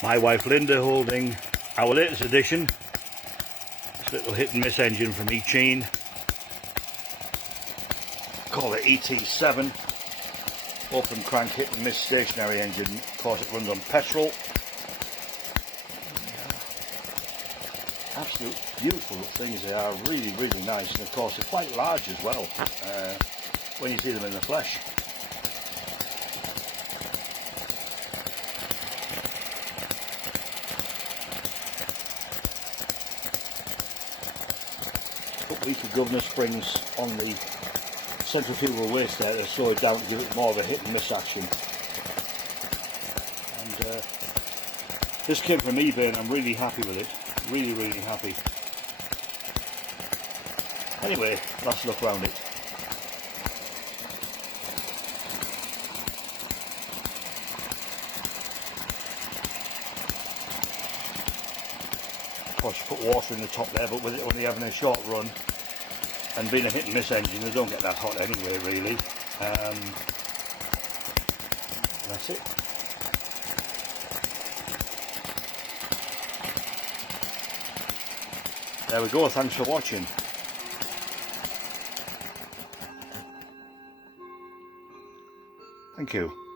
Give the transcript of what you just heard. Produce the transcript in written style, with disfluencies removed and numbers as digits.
My wife Linda holding our latest edition, this little hit and miss engine from Eachine. Call it ET7, open crank hit and miss stationary engine. Of course it runs on petrol. Absolute beautiful things, they are really, really nice, and of course they're quite large as well when you see them in the flesh. Weaker governor springs on the centrifugal waste there to slow it down to give it more of a hit and miss action. And this came from eBay and I'm really happy with it. Really, really happy. Anyway, let's look around it. Of course you put water in the top there, but with it only having a short run and being a hit and miss engine, they don't get that hot anyway really. That's it. There we go, thanks for watching. Thank you.